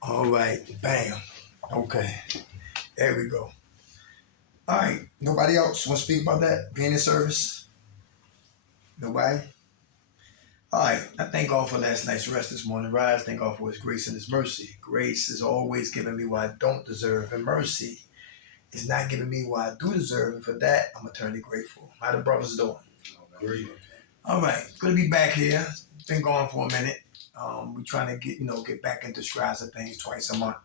All right, bam. Okay, there we go. All right, nobody else want to speak about that? Being in service? Nobody? All right, I thank God for last night's rest this morning. Rise, thank God for His grace and His mercy. Grace is always giving me what I don't deserve, and mercy is not giving me what I do deserve, and for that, I'm eternally grateful. How the brothers doing? Great. All right, good to be back here. Been gone for a minute. We're trying to get back into strides of things twice a month.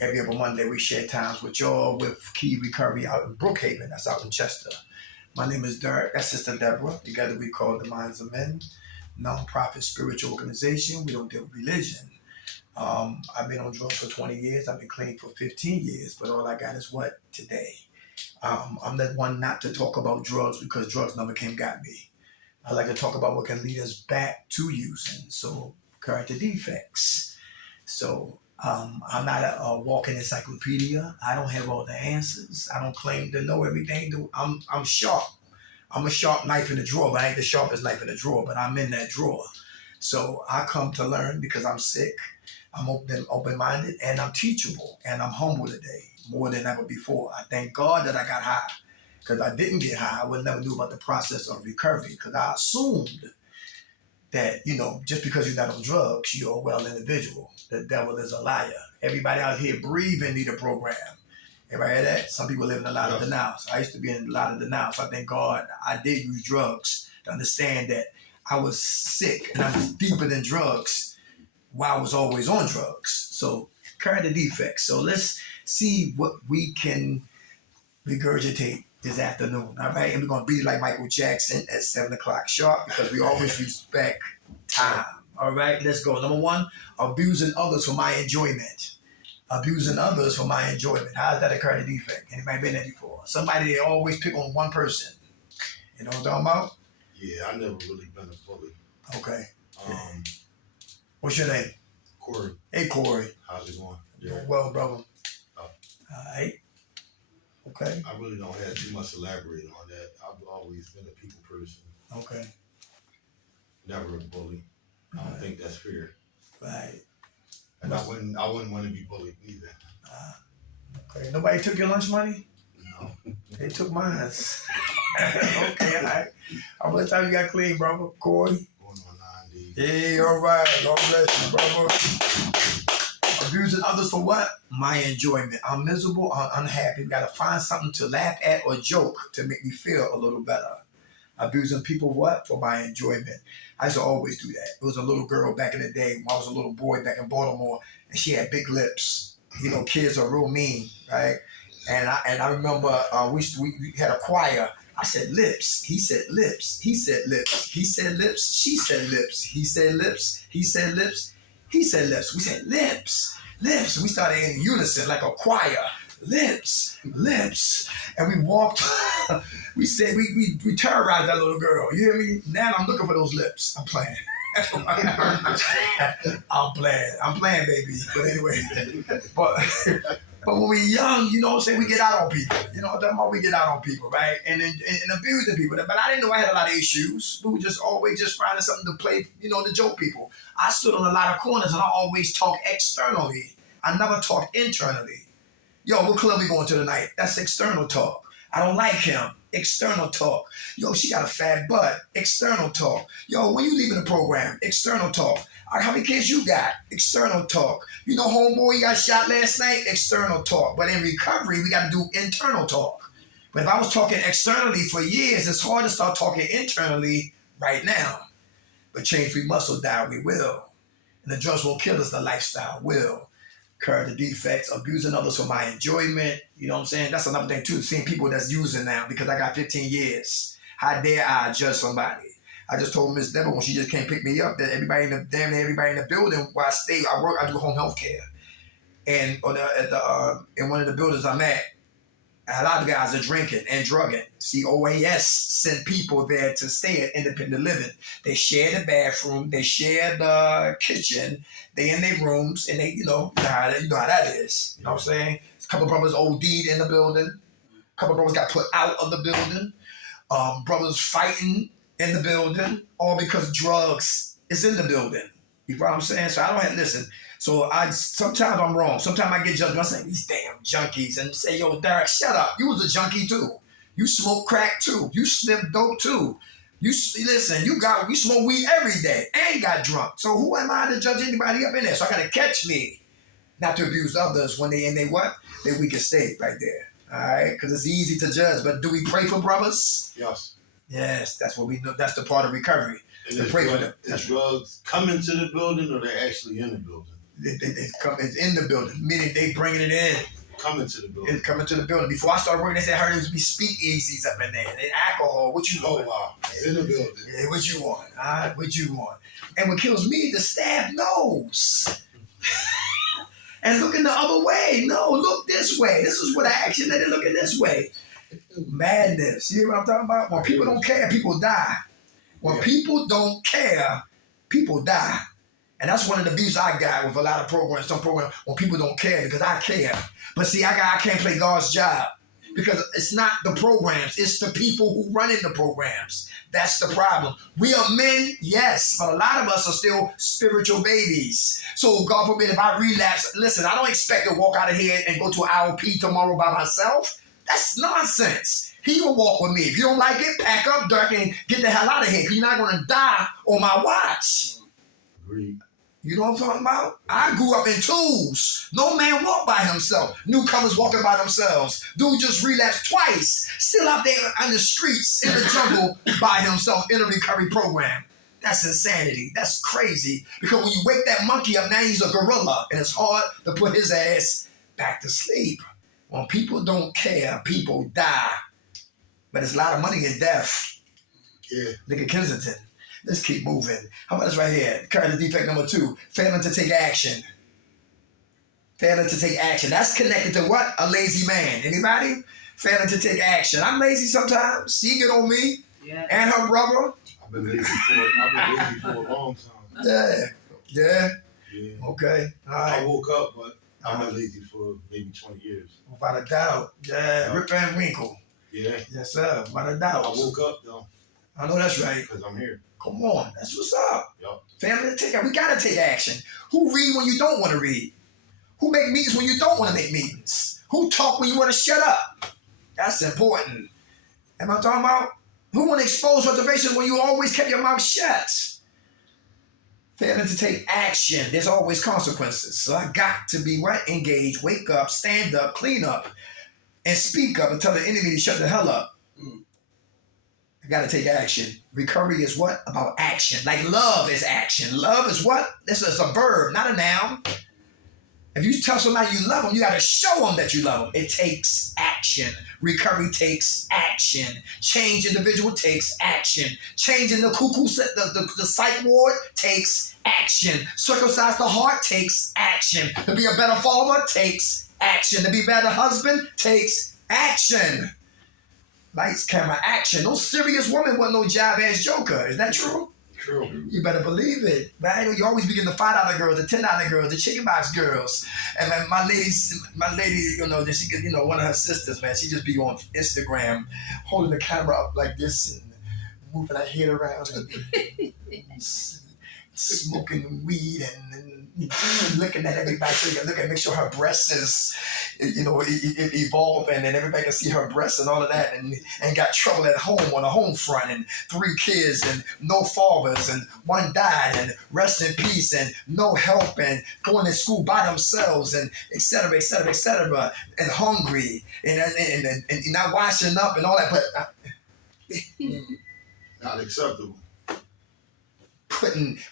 Every other Monday, we share times with y'all with Key Recovery out in Brookhaven. That's out in Chester. My name is Derek. That's Sister Deborah. Together we call the Minds of Men, non-profit spiritual organization. We don't deal with religion. I've been on drugs for 20 years. I've been clean for 15 years. But all I got is what? Today. I'm the one not to talk about drugs because drugs never came got me. I like to talk about what can lead us back to using. So, character defects. So, I'm not a walking encyclopedia. I don't have all the answers. I don't claim to know everything. I'm sharp. I'm a sharp knife in the drawer, but I ain't the sharpest knife in the drawer, but I'm in that drawer. So I come to learn because I'm sick. I'm open-minded, and I'm teachable, and I'm humble today more than ever before. I thank God that I got high. Because if I didn't get high, I would never knew about the process of recovery. Because I assumed that, just because you're not on drugs, you're a well individual. The devil is a liar. Everybody out here breathing need a program. Everybody hear that? Some people live in a lot of denials. I used to be in a lot of denials. So I thank God I did use drugs to understand that I was sick and I was deeper than drugs while I was always on drugs. So current the defects. So let's see what we can regurgitate this afternoon. All right. And we're going to beat it like Michael Jackson at 7 o'clock sharp because we always respect time. All right. Let's go. Number one, abusing others for my enjoyment. Abusing others for my enjoyment. How does that occur to defect? Anybody been there before? Somebody they always pick on one person. You know what I'm talking about? Yeah, I never really been a bully. Okay. Um, What's your name? Corey. Hey, Corey. How's it going? Doing well, brother. Oh. All right. Okay. I really don't have too much to elaborate on that. I've always been a people person. Okay. Never a bully. I don't think that's fair. Right. And I wouldn't want to be bullied either. Okay. Nobody took your lunch money? No. They took mine. Okay, all right. How much time you got clean, brother? Corey? Going on 9 days. Hey, all right. God bless you, brother. Abusing others for what? My enjoyment. I'm miserable. I'm unhappy. Got to find something to laugh at or joke to make me feel a little better. Abusing people what? For my enjoyment. I used to always do that. It was a little girl back in the day when I was a little boy back in Baltimore, and she had big lips. Kids are real mean, right? And I remember we had a choir. I said lips. He said lips. He said lips. He said lips. She said lips. He said lips. He said lips. He said lips. We said lips. Lips. We started in unison like a choir. Lips. Lips. And we walked. We said we terrorized that little girl. You hear me? Now I'm looking for those lips. I'm playing. I'm playing, baby. But anyway, but when we young, what I'm saying, we get out on people. You know what I'm talking about? We get out on people, right? And abusing people. But I didn't know I had a lot of issues. We were just always just finding something to play, to joke people. I stood on a lot of corners and I always talk externally. I never talk internally. Yo, what club we going to tonight? That's external talk. I don't like him. External talk. Yo, she got a fat butt. External talk. Yo, when you leaving the program? External talk. How many kids you got? External talk. Homeboy, you got shot last night? External talk. But in recovery, we got to do internal talk. But if I was talking externally for years, it's hard to start talking internally right now. But change we must or die we will. And the drugs won't kill us, the lifestyle will. Character defects, abusing others for my enjoyment. You know what I'm saying? That's another thing too, seeing people that's using now because I got 15 years. How dare I judge somebody? I just told Miss Deborah when she just can't pick me up that everybody in the building where I do home health care. And in one of the buildings I'm at, a lot of guys are drinking and drugging. COAS sent people there to stay at independent living. They share the bathroom, they share the kitchen, they in their rooms, and you know how that is. You know what I'm saying? A couple of brothers OD'd in the building. A couple of brothers got put out of the building. Brothers fighting in the building, all because drugs is in the building. You know what I'm saying? So I don't have listen. So sometimes I'm wrong. Sometimes I get judged. I say these damn junkies and say, yo, Derek, shut up. You was a junkie too. You smoke crack too. You sniff dope too. Listen. You smoke weed every day and got drunk. So who am I to judge anybody up in there? So I gotta catch me, not to abuse others when they in they what? They weakest state right there. All right, because it's easy to judge. But do we pray for brothers? Yes. Yes, that's what we know. That's the part of recovery. And To pray for them. is drugs coming to the building or they're actually in the building? It's in the building, meaning they bringing it in. Coming to the building. It's coming to the building. Before I started working, they said I heard there would be speakeasies up in there. And alcohol. What you want? Oh, wow. It's in the building. Yeah, what you want? All right, what you want? And what kills me, the staff knows. And looking the other way. No, look this way. This is what action. They looking this way. Madness. You hear what I'm talking about? When people don't care, people die. When people don't care, people die. And that's one of the beefs I got with a lot of programs. Some programs, when people don't care, because I care. But see, I can't play God's job. Because it's not the programs, it's the people who run in the programs. That's the problem. We are men, yes, but a lot of us are still spiritual babies. So God forbid if I relapse, listen, I don't expect to walk out of here and go to an IOP tomorrow by myself. That's nonsense. He will walk with me. If you don't like it, pack up, Dirk, and get the hell out of here. Because you're not going to die on my watch. Agreed. You know what I'm talking about? I grew up in twos. No man walked by himself. Newcomers walking by themselves. Dude just relapsed twice. Still out there on the streets, in the jungle, by himself in a recovery program. That's insanity. That's crazy. Because when you wake that monkey up, now he's a gorilla. And it's hard to put his ass back to sleep. When people don't care, people die. But there's a lot of money in death. Yeah. Look at Kensington. Let's keep moving. How about this right here? Character defect number 2, failing to take action. Failing to take action. That's connected to what? A lazy man. Anybody? Failing to take action. I'm lazy sometimes. She get on me. Yeah. And her brother. I've been lazy for a long time. Yeah. Yeah. Yeah. Okay. All right. I woke up, but I've been lazy for maybe 20 years. Without a doubt. Yeah. Rip Van Winkle. Yeah. Yes, sir. Without a doubt. I woke up, though. I know that's right. Because I'm here. Come on, that's what's up. Yep. Family to take action. We gotta take action. Who read when you don't want to read? Who make meetings when you don't want to make meetings? Who talk when you want to shut up? That's important. Am I talking about? Who want to expose reservations when you always kept your mouth shut? Failing to take action. There's always consequences. So I got to be what? Engaged, wake up, stand up, clean up, and speak up and tell the enemy to shut the hell up. I gotta take action. Recovery is what? About action. Like love is action. Love is what? This is a verb, not a noun. If you tell somebody you love them, you gotta show them that you love them. It takes action. Recovery takes action. Change individual takes action. Changing the cuckoo, the psych ward takes action. Circumcise the heart takes action. To be a better father takes action. To be a better husband takes action. Lights, camera, action. No serious woman wasn't no job-ass joker. Is that true? True. You better believe it. Man, you always begin the $5 girls, the $10 girls, the chicken box girls. And man, my lady, you know, one of her sisters, man, she just be on Instagram holding the camera up like this and moving her head around and smoking weed and looking at everybody. So you can look and make sure her breasts is, evolving and everybody can see her breasts and all of that, and got trouble at home on a home front and 3 kids and no fathers and 1 died and rest in peace and no help and going to school by themselves and et cetera, and hungry and not washing up and all that. But Not acceptable.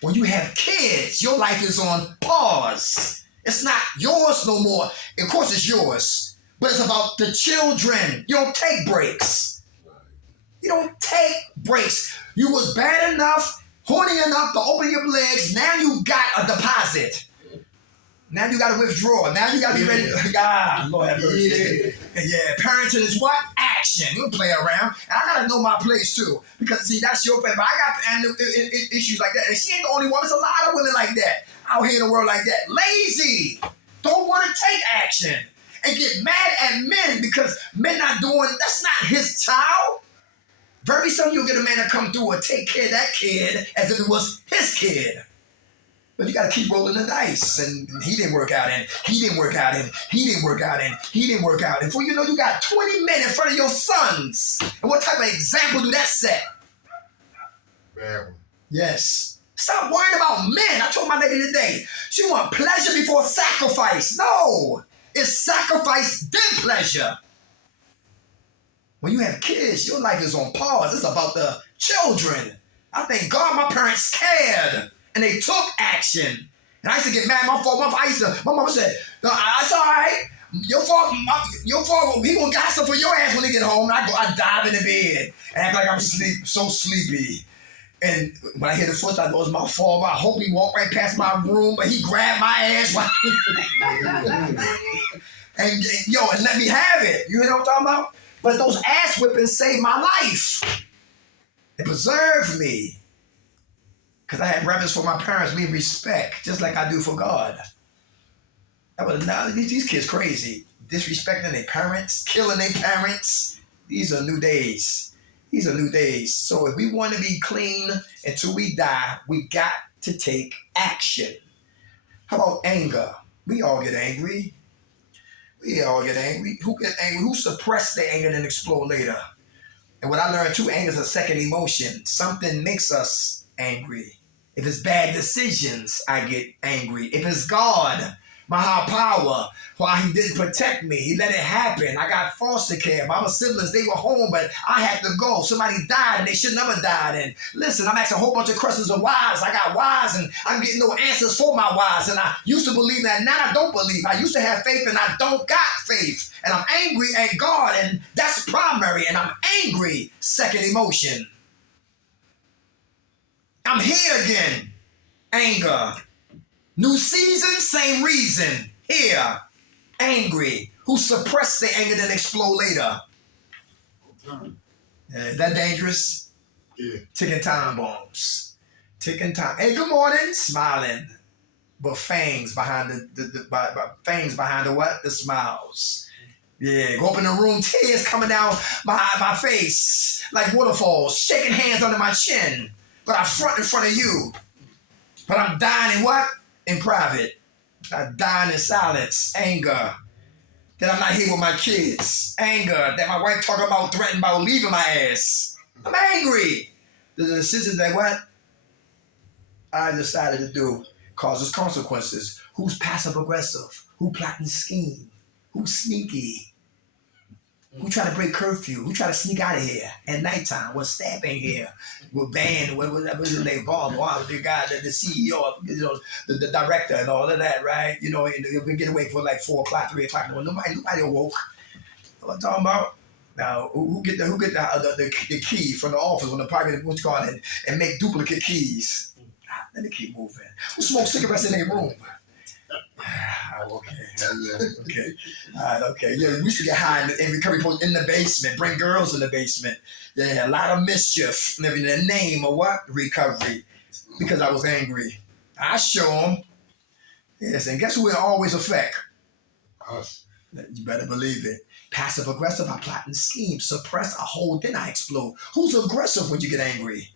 When you have kids, your life is on pause. It's not yours no more. Of course it's yours, but it's about the children. You don't take breaks. You don't take breaks. You was bad enough, horny enough to open your legs. Now you got a deposit. Now you got to withdraw. Now you got to be ready. Lord have mercy. Yeah, parenting is what? Action. You don't play around. And I got to know my place too. Because, see, that's your family. I got issues like that. And she ain't the only one. There's a lot of women like that out here in the world like that. Lazy. Don't want to take action. And get mad at men because men not doing, that's not his child. Very soon you'll get a man to come through and take care of that kid as if it was his kid. But you got to keep rolling the dice. And he didn't work out, and he didn't work out, and he didn't work out, and he didn't work out. And before you know, you got 20 men in front of your sons. And what type of example do that set? Bad one. Yes. Stop worrying about men. I told my lady today, she want pleasure before sacrifice. No, it's sacrifice then pleasure. When you have kids, your life is on pause. It's about the children. I thank God my parents cared and they took action. And I used to get mad. My mama said, no, it's all right. Your fault, he gonna got some for your ass when he get home. And I dive in the bed and act like I'm so sleepy. And when I hear the foot, I know it's my fault. I hope he walked right past my room, but he grabbed my ass and let me have it. You know what I'm talking about? But those ass whippings saved my life. It preserved me. Because I had reverence for my parents, me respect, just like I do for God. Now these kids crazy. Disrespecting their parents, killing their parents. These are new days. These are new days. So if we want to be clean until we die, we got to take action. How about anger? We all get angry. We all get angry. Who get angry? Who suppress their anger and then explode later? And what I learned too, anger is a second emotion. Something makes us angry. If it's bad decisions, I get angry. If it's God, my higher power, why he didn't protect me, he let it happen. I got foster care. My other siblings, they were home, but I had to go. Somebody died and they should never died. And listen, I'm asking a whole bunch of questions of whys. I got whys and I'm getting no answers for my whys. And I used to believe that, now I don't believe. I used to have faith and I don't got faith. And I'm angry at God, and that's primary. And I'm angry, second emotion. I'm here again. Anger. New season, same reason. Here. Angry. Who suppress their anger then explode later. Is that dangerous? Yeah. Ticking time bombs. Ticking time. Hey, good morning. Smiling. But fangs behind fangs behind the what? The smiles. Yeah, go up in the room, tears coming down behind my face like waterfalls, shaking hands under my chin. But I front in front of you. But I'm dying in what? In private. I'm dying in silence. Anger. That I'm not here with my kids. Anger. That my wife talking about threatening about leaving my ass. I'm angry. The decisions that what? I decided to do causes consequences. Who's passive aggressive? Who plotting scheme? Who's sneaky? Who try to break curfew? Who try to sneak out of here at nighttime? What's stabbing here? With band, what was his name? Bob, the guy, the CEO, the director, and all of that, right? And we get away for like 4 o'clock, 3 o'clock. Nobody awoke. What I'm talking about? Now, who get the key from the office when the private was gone and make duplicate keys? Let me keep moving. Who smokes cigarettes in their room? Okay. All right, okay. Yeah, we used to get high in recovery posts in the basement, bring girls in the basement. Yeah, a lot of mischief living in the name of what? Recovery. Because I was angry. I show them. Yes, and guess who it always affect? Us. You better believe it. Passive aggressive, I plot and scheme. Suppress, I hold, then I explode. Who's aggressive when you get angry?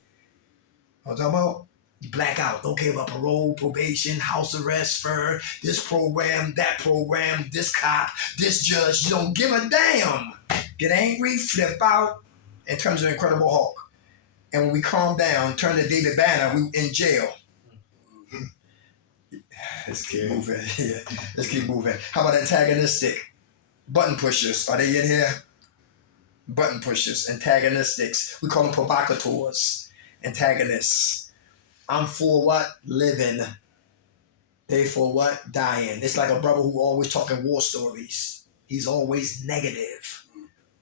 What I'm talking about? You black out. Don't care about parole, probation, house arrest, fur, this program, that program, this cop, this judge. You don't give a damn. Get angry, flip out, and turn to the Incredible Hulk. And when we calm down, turn to David Banner, we in jail. Let's keep moving. Yeah, let's keep moving. How about antagonistic? Button pushers. Are they in here? Button pushers, antagonistics. We call them provocateurs. Antagonists. I'm for what? Living. They for what? Dying. It's like a brother who always talking war stories. He's always negative.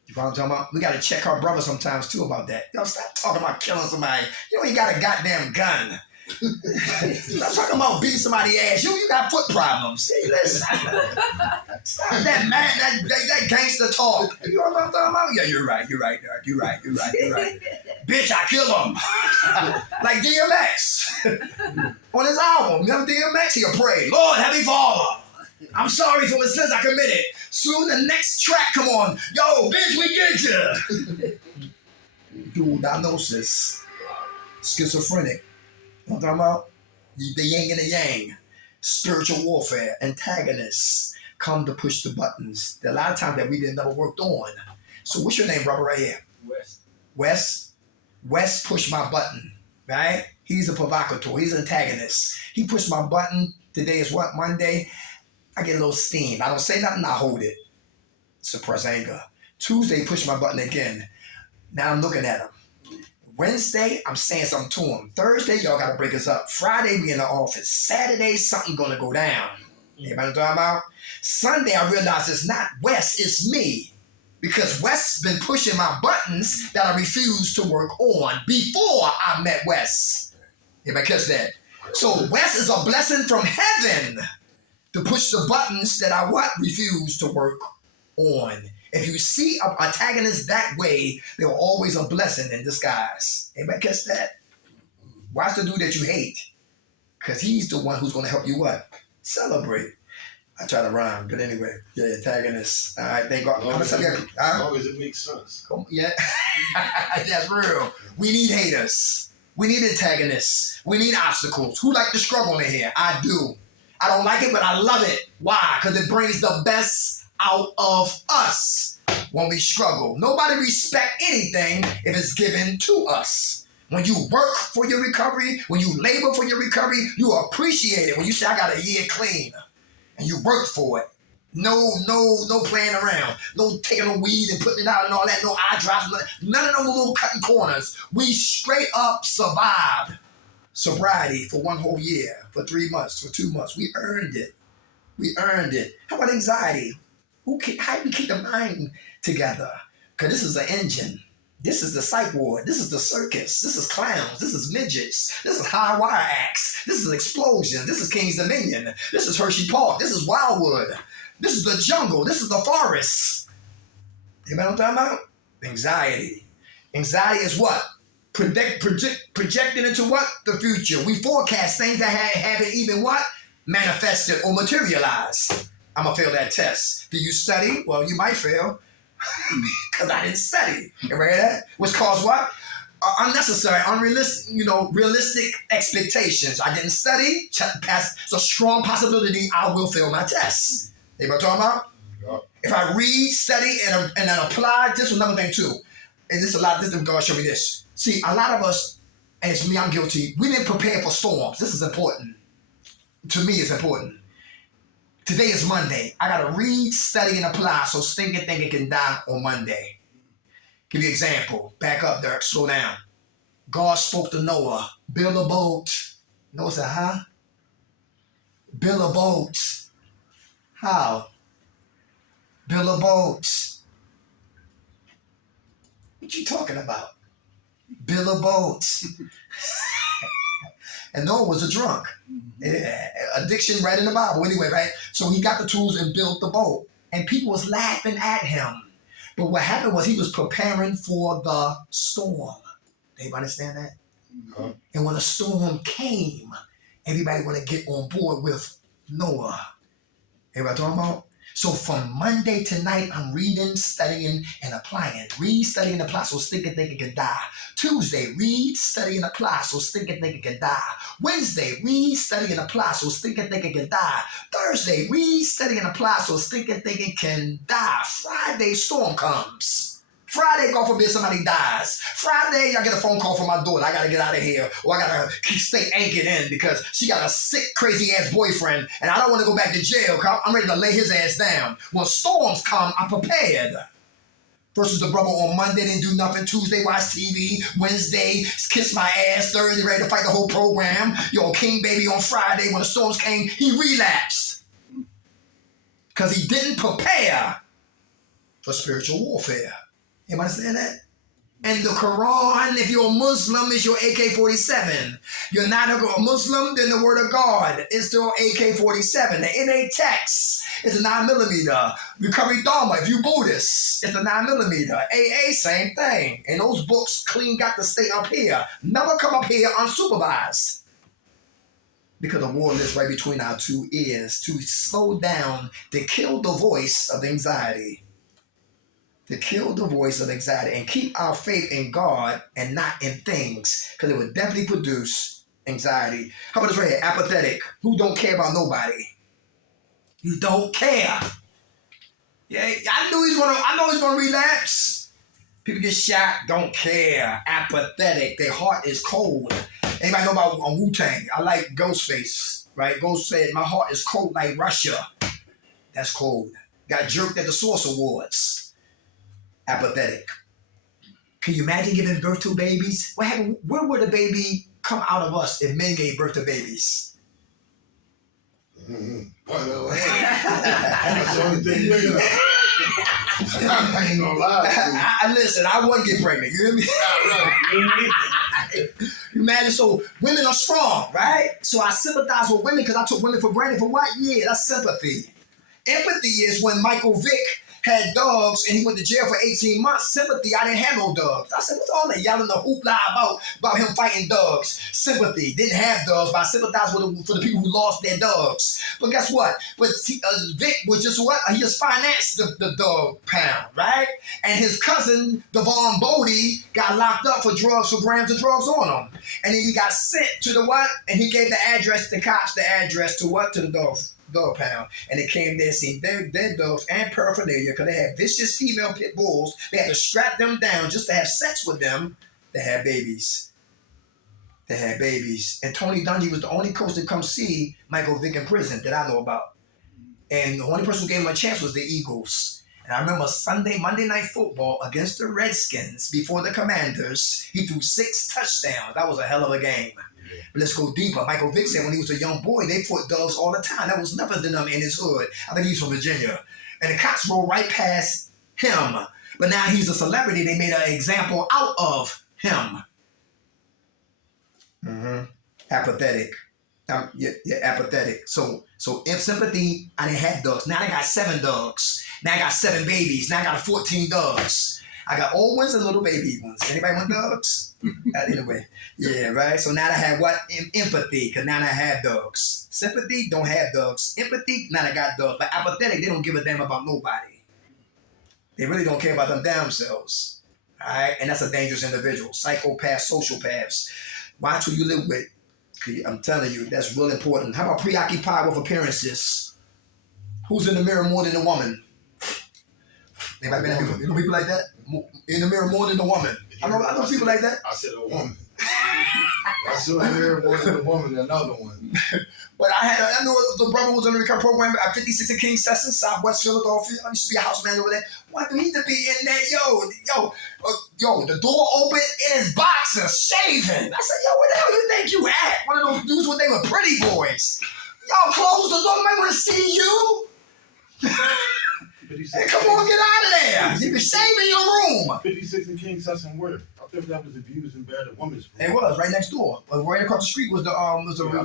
You know what I'm talking about? We got to check our brother sometimes too about that. Stop talking about killing somebody. He got a goddamn gun. Stop talking about beating somebody's ass. You got foot problems. Hey, listen. Stop that man, that gangster talk. You know what I'm talking about? Yeah, you're right. You're right. Bitch, I kill him. Like DMX. On his album, you know DMX, he'll pray, Lord, Heavenly Father, I'm sorry for the sins I committed. Soon the next track come on. Yo, bitch, we get you. Dual diagnosis. Schizophrenic. You know what I'm talking about? The yin and the yang. Spiritual warfare, antagonists come to push the buttons. There are a lot of times that we didn't never worked on. So what's your name, brother, right here? West. West? West pushed my button, right? He's a provocateur. He's an antagonist. He pushed my button. Today is what? Monday. I get a little steam. I don't say nothing. I hold it. Suppress anger. Tuesday, push my button again. Now I'm looking at him. Wednesday, I'm saying something to him. Thursday, y'all got to break us up. Friday, we in the office. Saturday, something going to go down. Anybody know what I'm talking about? Sunday, I realized it's not West, it's me. Because West's been pushing my buttons that I refuse to work on before I met West. Anybody catch that? So West is a blessing from heaven to push the buttons that I refuse to work on. If you see an antagonist that way, they're always a blessing in disguise. Anybody catch that? Watch the dude that you hate. Because he's the one who's going to help you what? Celebrate. I try to rhyme, but anyway. Yeah, antagonist. All right, thank God. As long as it makes sense. Yeah. That's real. We need haters. We need antagonists. We need obstacles. Who like the struggle in here? I do. I don't like it, but I love it. Why? Because it brings the best out of us when we struggle. Nobody respect anything if it's given to us. When you work for your recovery, when you labor for your recovery, you appreciate it. When you say, I got a year clean, and you work for it. No playing around. No taking no weed and putting it out and all that. No eye drops. None of those little cutting corners. We straight up survived sobriety for 1 whole year, for 3 months, for 2 months. We earned it. We earned it. How about anxiety? How do we keep the mind together? Because this is an engine. This is the psych ward. This is the circus. This is clowns. This is midgets. This is high wire acts. This is explosion. This is King's Dominion. This is Hershey Park. This is Wildwood. This is the jungle. This is the forest. You know what I'm talking about? Anxiety. Anxiety is what? Projecting into what? The future. We forecast things that haven't even what? Manifested or materialized. I'm going to fail that test. Do you study? Well, you might fail because I didn't study. You ready for that? Which caused what? Unnecessary, unrealistic, realistic expectations. I didn't study. It's a strong possibility I will fail my test. You know what I'm talking about? Yeah. If I read, study, and then apply, this was another thing too. And this God show me this. See, a lot of us, and it's me, I'm guilty, we didn't prepare for storms. This is important. To me, it's important. Today is Monday. I got to read, study, and apply so stinking thinking can die on Monday. Give you an example. Back up, Dirk. Slow down. God spoke to Noah. Build a boat. Noah said, huh? Build a boat. How? Build a boat. What you talking about? Build a boat. And Noah was a drunk. Yeah, addiction right in the Bible anyway, right? So he got the tools and built the boat. And people was laughing at him. But what happened was he was preparing for the storm. Anybody understand that? Mm-hmm. And when the storm came, everybody want to get on board with Noah. Everybody talking about? So from Monday to night, I'm reading, studying, and applying. Read, study, and apply so stinking thinking can die. Tuesday, read, study, and apply so stinking thinking can die. Wednesday, read, study, and apply so stinking thinking can die. Thursday, read, study, and apply so stinking thinking can die. Friday, storm comes. Friday, God forbid somebody dies. Friday, I get a phone call from my daughter. I got to get out of here. Or I got to stay anchored in because she got a sick, crazy-ass boyfriend, and I don't want to go back to jail because I'm ready to lay his ass down. When storms come, I'm prepared. Versus the brother on Monday didn't do nothing. Tuesday, watch TV. Wednesday, kiss my ass. Thursday, ready to fight the whole program. Yo, King Baby on Friday, when the storms came, he relapsed. Because he didn't prepare for spiritual warfare. You understand that? And the Quran, if you're a Muslim, is your AK-47. You're not a Muslim, then the Word of God is still AK-47. The NA text is a 9mm. Recovery Dharma, if you Buddhist, it's a 9mm. AA, same thing. And those books clean got to stay up here. Never come up here unsupervised. Because the war lives right between our two ears to slow down, to kill the voice of anxiety. To kill the voice of anxiety and keep our faith in God and not in things, because it would definitely produce Anxiety. How about this right here? Apathetic. Who don't care about nobody? You don't care. Yeah, I know he's gonna relapse. People get shot, don't care. Apathetic. Their heart is cold. Anybody know about Wu-Tang? I like Ghostface, right? Ghost said, my heart is cold like Russia. That's cold. Got jerked at the Source Awards. Apathetic. Can you imagine giving birth to babies? What happened? Where would a baby come out of us if men gave birth to babies? Well, that's the only thing you're gonna. I ain't gonna lie. Listen, I wouldn't get pregnant. You hear me? You imagine, so women are strong, right? So I sympathize with women because I took women for granted for what? Yeah, that's sympathy. Empathy is when Michael Vick had dogs and he went to jail for 18 months. Sympathy, I didn't have no dogs. I said, what's all that yelling the hoopla about him fighting dogs? Sympathy, didn't have dogs, but I sympathize with for the people who lost their dogs. But guess what? But Vic was just what? He just financed the dog pound, right? And his cousin, Devon Bodie, got locked up for drugs, for grams of drugs on him. And then he got sent to the what? And he gave the address to the cops, the address to what? To the dog pound, and they came there, seen their dogs and paraphernalia because they had vicious female pit bulls. They had to strap them down just to have sex with them. They had babies. And Tony Dungy was the only coach to come see Michael Vick in prison that I know about. And the only person who gave him a chance was the Eagles. And I remember Monday Night Football against the Redskins before the Commanders. He threw 6 touchdowns. That was a hell of a game. But let's go deeper. Michael Vick said when he was a young boy, they fought dogs all the time. That was nothing to them in his hood. I think he's from Virginia. And the cops rolled right past him. But now he's a celebrity. They made an example out of him. Apathetic. Yeah, apathetic. So in sympathy, I didn't have dogs. Now I got 7 dogs. Now I got 7 babies. Now I got 14 dogs. I got old ones and little baby ones. Anybody want dogs? Anyway, yeah, right? So now I have what? Empathy, because now I have dogs. Sympathy, don't have dogs. Empathy, now I got dogs. But apathetic, they don't give a damn about nobody. They really don't care about them damn selves. All right? And that's a dangerous individual. Psychopaths, sociopaths. Watch who you live with. I'm telling you, that's real important. How about preoccupied with appearances? Who's in the mirror more than a woman? Anybody been there? You know people like that? In the mirror more than a woman. I know people like that. I said a woman. I saw in the mirror more than a woman, another one. But I knew the brother was on the recovery program at 56 and King Session, Southwest Philadelphia. I used to be a house manager over there. Why do he need to be in there? Yo, the door open in his boxers, shaving. I said, yo, where the hell you think you at? One of those dudes when they were pretty boys. Y'all close the door, I want to see you. Hey, come on, get out of there. You can shave in your room. 56 and King Session where? I thought that was abused and battered women's room. It was, right next door. Right across the street was the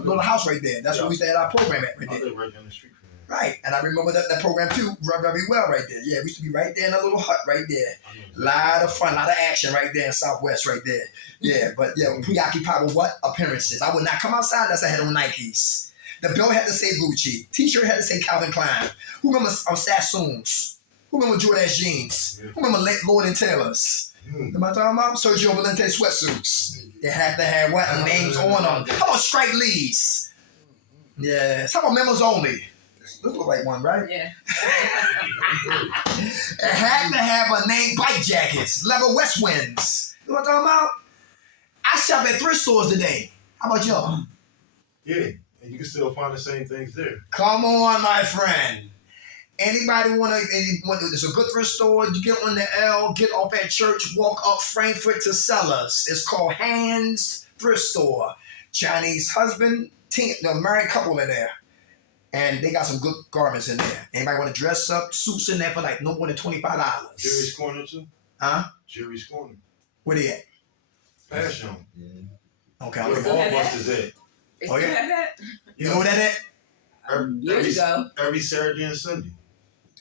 little house right there. That's where we used to have our program at right there. I live right down the street from there. Right, and I remember that program too very well right there. Yeah, we used to be right there in a little hut right there. Lot of fun, lot of action right there in Southwest right there. Yeah, but yeah, preoccupied with what? Appearances. I would not come outside unless I had on Nikes. The belt had to say Gucci. T-shirt had to say Calvin Klein. Who remember Sassoons? Who remember Jordache jeans? Who remember Lord and Taylor's? Am I talking about Sergio Valente sweatsuits? They had to have what? Names on them. How about Strike Lee's? Yes. How about Members Only? This look like one, right? Yeah. It had to have a name. Bike jackets. Leather West Winds. You know what I'm talking about? I shop at thrift stores today. How about y'all? Yeah, and you can still find the same things there. Come on, my friend. Anybody want to, there's a good thrift store, you get on the L, get off at Church, walk up Frankfurt to Sellers. It's called Hands Thrift Store. Chinese husband, married couple in there. And they got some good garments in there. Anybody want to dress up, suits in there for like no more than $25. Jerry's Corner too? Huh? Jerry's Corner. Where they at? Passion. Okay, Where Ballbusters at? They Oh, still yeah? have that? You know where that at? Years ago. Every Saturday and Sunday.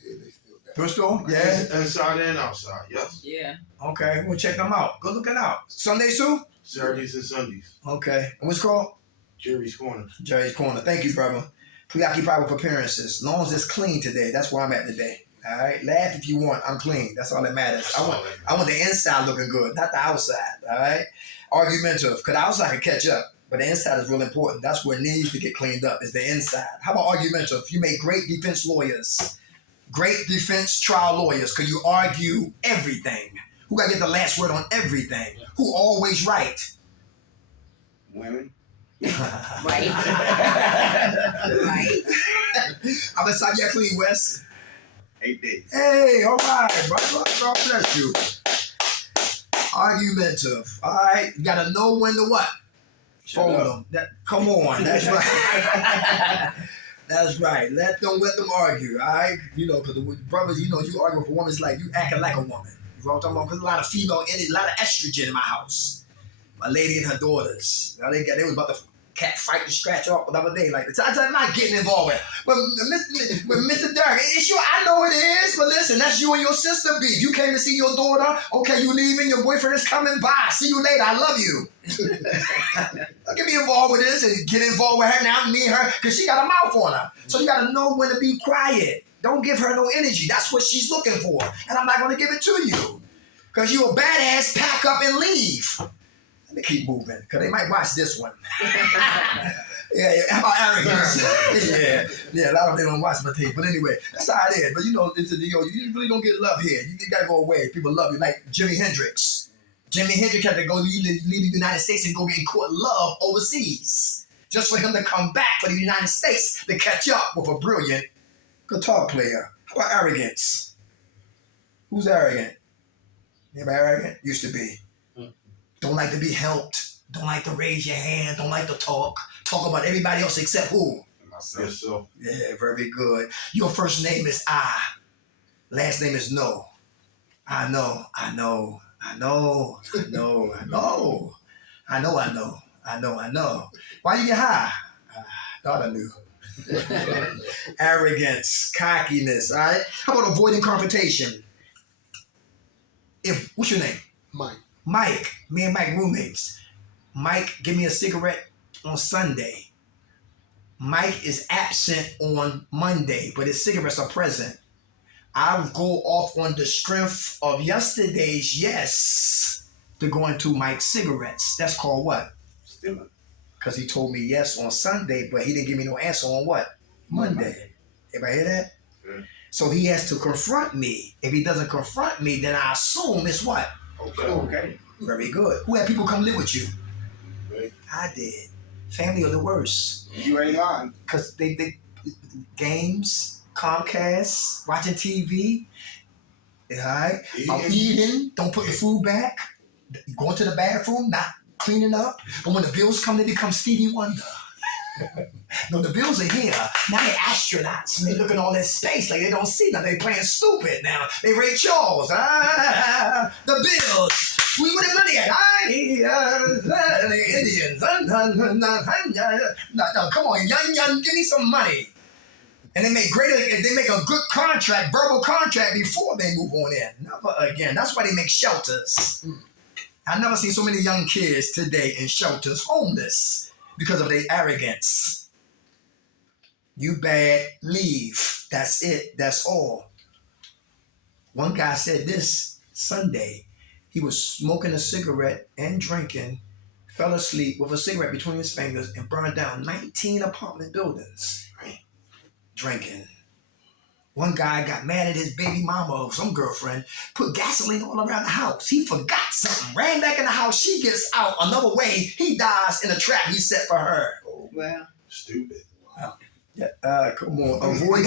Yeah, they still got Thrift store? Yeah. Inside and outside, yes. Yeah. Okay, we'll check them out. Go look it out. Sundays too? Saturdays and Sundays. Okay. And what's it called? Jerry's Corner. Jerry's Corner. Thank you, brother. Preoccupied with appearances. As long as it's clean today, that's where I'm at today. All right? Laugh if you want. I'm clean. That's all that matters. I want the inside looking good, not the outside. All right? Argumentative. Because outside can catch up, but the inside is real important. That's where it needs to get cleaned up, is the inside. How about argumentative? You make great defense lawyers. Great defense trial lawyers, because you argue everything. Who got to get the last word on everything? Who always right? Women. Right. Right. How much time you got clean, Wes? 8 days. Hey, all right, brother. God bless you. Argumentative. All right. You got to know when to what? Shut up. Them. Come on. That's right. That's right. Let them argue, all right? You know, because the brothers, you know, you argue with a woman, it's like you acting like a woman. You know what I'm talking about? Because a lot of female energy, a lot of estrogen in my house. My lady and her daughters. You know, they was about to cat fight and scratch up the other day. Like, I'm not getting involved with. But Mr. Derek, it's you. I know it is, but listen, that's you and your sister beef. You came to see your daughter. Okay, you leaving. Your boyfriend is coming by. See you later. I love you. Don't get me involved with this and get involved with her now, me and her, because she got a mouth on her. So you got to know when to be quiet. Don't give her no energy. That's what she's looking for. And I'm not going to give it to you. Because you a badass, pack up and leave. Let me keep moving, because they might watch this one. Yeah, how about arrogance? yeah, a lot of them don't watch my tape. But anyway, that's how it is. But you know, you really don't get love here. You got to go away. People love you. Like Jimi Hendrix. Jimi Hendrix had to go leave the United States and go get court love overseas. Just for him to come back for the United States to catch up with a brilliant guitar player. How about arrogance? Who's arrogant? Anybody arrogant? Used to be. Don't like to be helped. Don't like to raise your hand. Don't like to talk. Talk about everybody else except who? Myself. Yeah, very good. Your first name is I. Last name is No. I know. Why you get high? Thought I knew. Arrogance, cockiness, all right? How about avoiding confrontation? What's your name? Mike. Me and Mike roommates. Mike, give me a cigarette on Sunday. Mike is absent on Monday, but his cigarettes are present. I go off on the strength of yesterday's yes to go into Mike's cigarettes. That's called what? Stealing. Because he told me yes on Sunday, but he didn't give me no answer on what? Monday. Everybody hear that? Yeah. So he has to confront me. If he doesn't confront me, then I assume it's what? Okay. Very good. Who had people come live with you? Right. I did. Family are the worst. You ain't lying. Because they games, Comcast, watching TV. All right? I'm eating, don't put the food back. Going to the bathroom, not cleaning up. But when the bills come, they become Stevie Wonder. No, the bills are here. Now they're astronauts. And they look at all that space like they don't see nothing. They playing stupid now. They Ray Charles. The bills. Where the money at? The Indians. No, come on, young, give me some money. And they make a good contract, verbal contract before they move on in. Never again. That's why they make shelters. I've never seen so many young kids today in shelters, homeless, because of their arrogance. You bad, leave. That's it. That's all. One guy said this Sunday. He was smoking a cigarette and drinking, fell asleep with a cigarette between his fingers, and burned down 19 apartment buildings. Right? Drinking. One guy got mad at his baby mama or some girlfriend, put gasoline all around the house. He forgot something, ran back in the house. She gets out another way. He dies in a trap he set for her. Well. Stupid. Wow. Yeah, come on, avoid.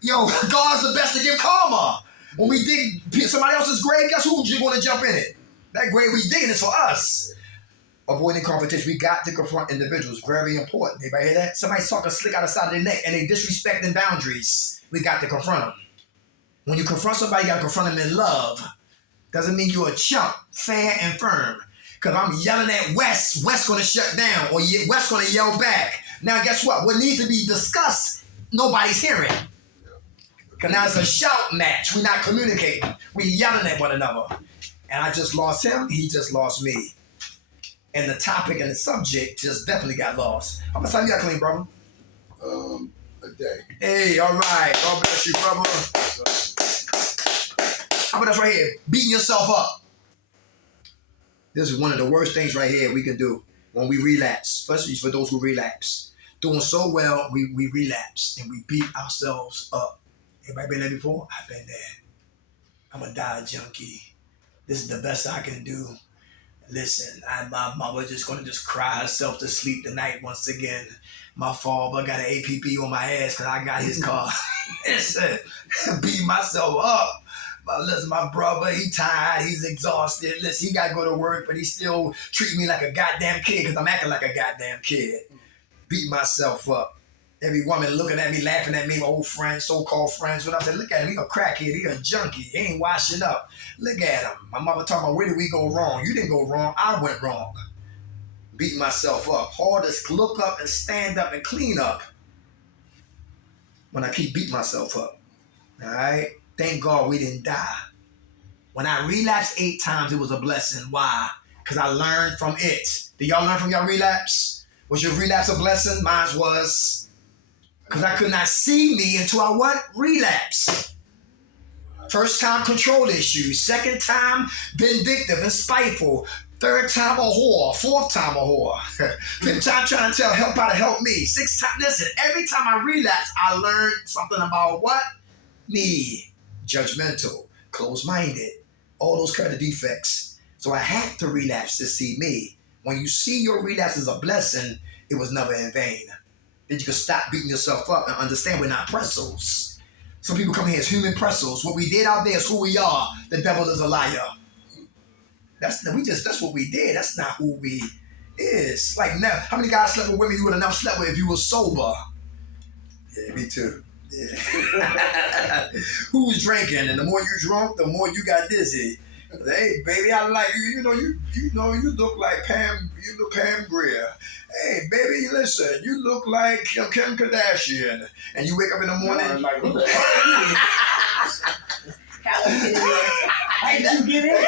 Yo, God's the best to give karma. When we dig somebody else's grave, guess who's going to jump in it? That grave we digging is for us. Avoiding confrontation. We got to confront individuals. Very important. Anybody hear that? Somebody's talking slick out the side of their neck and they disrespecting boundaries. We got to confront them. When you confront somebody, you got to confront them in love. Doesn't mean you're a chump. Fair and firm. Because I'm yelling at Wes. Wes going to shut down. Or Wes going to yell back. Now, guess what? What needs to be discussed, nobody's hearing. Because now it's a shout match. We're not communicating. We're yelling at one another. And I just lost him. He just lost me. And the topic and the subject just definitely got lost. How much time you got clean, brother? A day. Hey, all right. God bless you, brother. How about this right here? Beating yourself up. This is one of the worst things right here we can do when we relapse, especially for those who relapse. Doing so well, we relapse and we beat ourselves up. Anybody been there before? I've been there. I'm a diet junkie. This is the best I can do. Listen, my mama just gonna just cry herself to sleep tonight once again. My father got an APP on my ass because I got his car. Listen, beat myself up. But listen, my brother, he tired, he's exhausted. Listen, he gotta go to work, but he still treating me like a goddamn kid because I'm acting like a goddamn kid. Beat myself up. Every woman looking at me, laughing at me, my old friends, so-called friends. When I said, look at him, he a crackhead, he a junkie, he ain't washing up. Look at him. My mama talking about, where did we go wrong? You didn't go wrong, I went wrong. Beating myself up. Hardest look up and stand up and clean up when I keep beating myself up. All right? Thank God we didn't die. When I relapsed 8 times, it was a blessing. Why? Because I learned from it. Did y'all learn from your relapse? Was your relapse a blessing? Mine was. Because I could not see me until I what? Relapse. First time, control issues. Second time, vindictive and spiteful. Third time, a whore. Fourth time, a whore. Fifth time, trying to tell help how to help me. Sixth time, listen, every time I relapse, I learned something about what? Me. Judgmental, closed-minded, all those kind of defects. So I had to relapse to see me. When you see your relapse as a blessing, it was never in vain. Then you can stop beating yourself up and understand we're not pretzels. Some people come here as human pretzels. What we did out there is who we are. The devil is a liar. That's what we did. That's not who we is. Like now, how many guys slept with women you would have never slept with if you were sober? Yeah, me too. Yeah. Who was drinking? And the more you drunk, the more you got dizzy. Hey, baby, I like you. You look like Pam. You look Pam Grier. Hey, baby, listen. You look like Kim Kardashian. And you wake up in the morning. Like, who the hell are you? How did you get in there? How did you get in?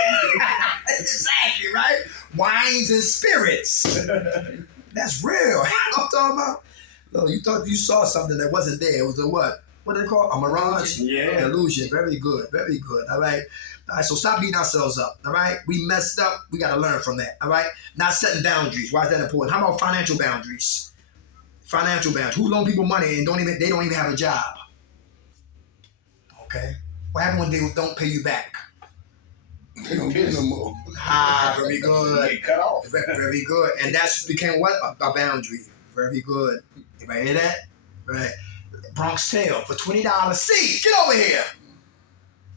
Exactly, right? Wines and spirits. That's real. I'm talking about. No, you thought you saw something that wasn't there. It was a what? What do they call it? A mirage? Yeah. Illusion. Very good. Very good. All right. All right. So stop beating ourselves up. All right. We messed up. We got to learn from that. All right. Not setting boundaries. Why is that important? How about financial boundaries? Financial boundaries. Who loan people money and they don't even have a job? Okay. What happens when they don't pay you back? They don't get no more. Ah, very good. Get cut off. Very good. And that's became what? A boundary. Very good. Anybody hear that? Right. Bronx Tale for $20. See, get over here.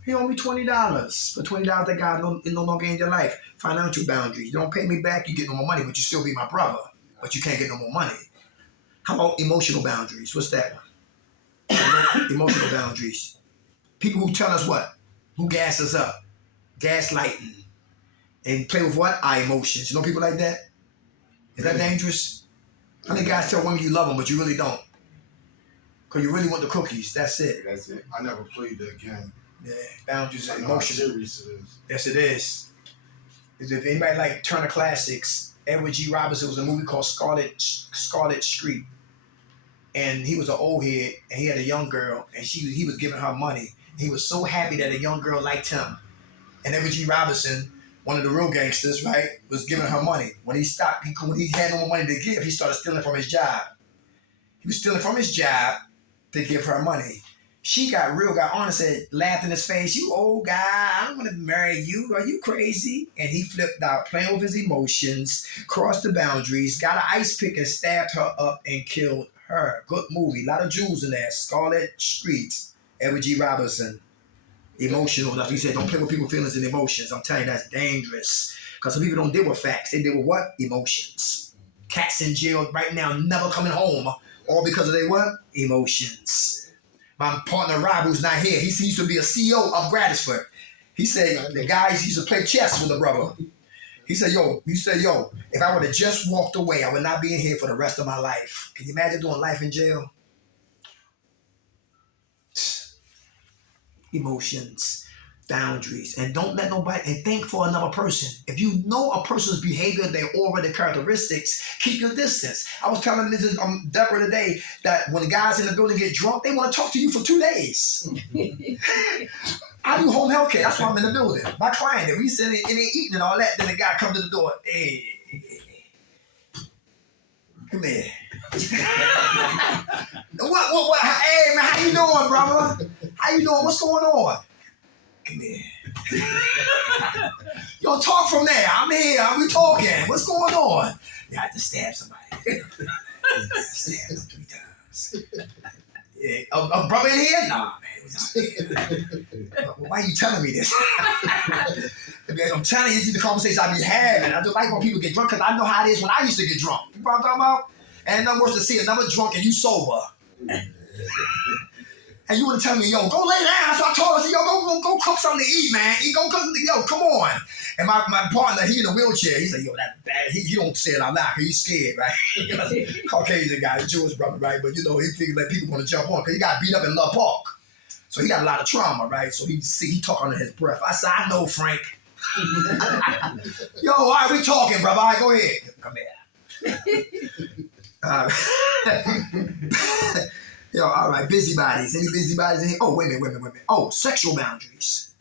He owe me $20. For $20, that guy no longer in your life. Financial boundaries. You don't pay me back, you get no more money, but you still be my brother. But you can't get no more money. How about emotional boundaries? What's that one? Emotional boundaries. People who tell us what? Who gas us up. Gaslighting. And play with what? Our emotions. You know people like that? Is that dangerous? How many guys tell women you love them, but you really don't? Because you really want the cookies. That's it. That's it. I never played that game. Yeah, boundaries and I know how emotions. serious it is. Yes, it is. If anybody like Turner Classics, Edward G. Robinson was a movie called Scarlet Street. And he was an old head, and he had a young girl, and he was giving her money. He was so happy that a young girl liked him. And Edward G. Robinson, one of the real gangsters, right, was giving her money. When he stopped, when he had no more money to give, he started stealing from his job. He was stealing from his job to give her money. She got honest, said, laughed in his face, "You old guy, I don't want to marry you. Are you crazy?" And he flipped out, playing with his emotions, crossed the boundaries, got an ice pick and stabbed her up and killed her. Good movie. A lot of jewels in there. Scarlet Street. Edward G. Robinson. Emotional. Like you said, don't play with people's feelings and emotions. I'm telling you, that's dangerous. Because some people don't deal with facts. They deal with what? Emotions. Cats in jail right now, never coming home. All because of their what? Emotions. My partner Rob, who's not here, he used to be a CEO of Gratisford. He said the guys used to play chess with the brother. He said, yo, if I would have just walked away, I would not be in here for the rest of my life. Can you imagine doing life in jail? Emotions, boundaries, and don't let nobody, and think for another person. If you know a person's behavior, their aura, their characteristics, keep your distance. I was telling this Deborah today that when the guys in the building get drunk, they want to talk to you for 2 days. I do home health care. That's why I'm in the building. My client, if we sitting and they eating and all that, then the guy comes to the door. Hey, come here. What? Hey, man, how you doing, brother? How you doing? What's going on? Come here. Yo, talk from there. I'm here. We talking. What's going on? Yeah, I just stabbed somebody. Stabbed him 3 times. Yeah. A brother in here? Nah, man. Why are you telling me this? I'm telling you, this is the conversation I be having. I don't like when people get drunk because I know how it is when I used to get drunk. You know what I'm talking about? And nothing worse to see another drunk and you sober. And you want to tell me, yo, go lay down. So I told her, yo, go cook something to eat, man. Go cook, yo, come on. And my partner, he in a wheelchair. He said, yo, he don't say it out loud because he's scared, right? Caucasian guy, Jewish brother, right? But, you know, he figured that people want to jump on because he got beat up in Love Park. So he got a lot of trauma, right? So he talk under his breath. I said, I know, Frank. Yo, all right, we talking, brother. All right, go ahead. Come here. Yo, all right, busybodies. Any busybodies in here? Oh, wait a minute. Oh, sexual boundaries.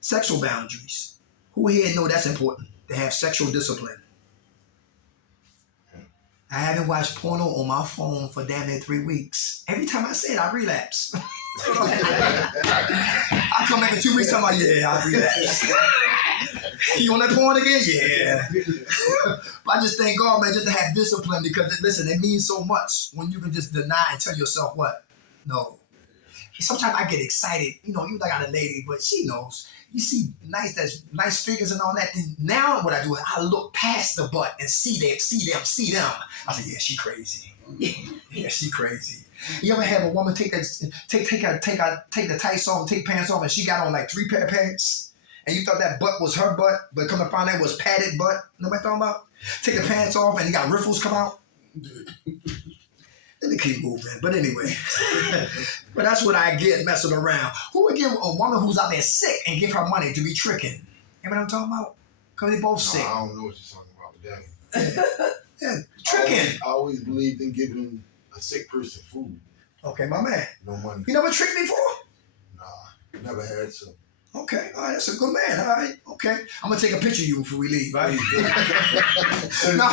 Sexual boundaries. Who here know that's important? To have sexual discipline. I haven't watched porno on my phone for damn near 3 weeks. Every time I say it, I relapse. I come back in 2 weeks talking about, yeah, I relapse. You on that porn again? Yeah. But I just thank God, man, just to have discipline because, listen, it means so much when you can just deny and tell yourself what? No. Sometimes I get excited, you know, even though I got a lady, but she knows. You see nice figures and all that. And now what I do is I look past the butt and see them. I say, yeah, she crazy. Yeah, she crazy. You ever have a woman take the tights off and take pants off and she got on like 3 pair of pants? And you thought that butt was her butt, but come to find out it was padded butt. Know what I'm talking about? Take the pants off and you got riffles come out. Let me keep moving. But anyway, but that's what I get messing around. Who would give a woman who's out there sick and give her money to be tricking? You know what I'm talking about? Because they both sick. I don't know what you're talking about with that. Yeah, tricking. I always believed in giving a sick person food. Okay, my man. No money. You never tricked me before? Nah, never had to. Okay, all right, that's a good man. All right, okay. I'm gonna take a picture of you before we leave, right? No.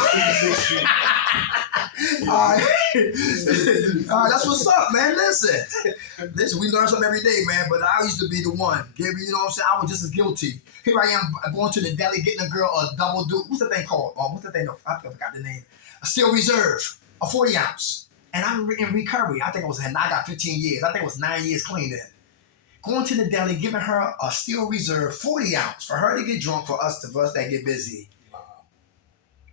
All right, that's what's up, man. Listen, we learn something every day, man. But I used to be the one. You know what I'm saying? I was just as guilty. Here I am going to the deli, getting a girl a double do. What's the thing called? What's the thing? I forgot the name. A Steel Reserve, a 40 ounce. And I'm in recovery. I got 15 years. I think it was 9 years clean then. Going to the deli, giving her a Steel Reserve 40 ounce for her to get drunk, for us that get busy.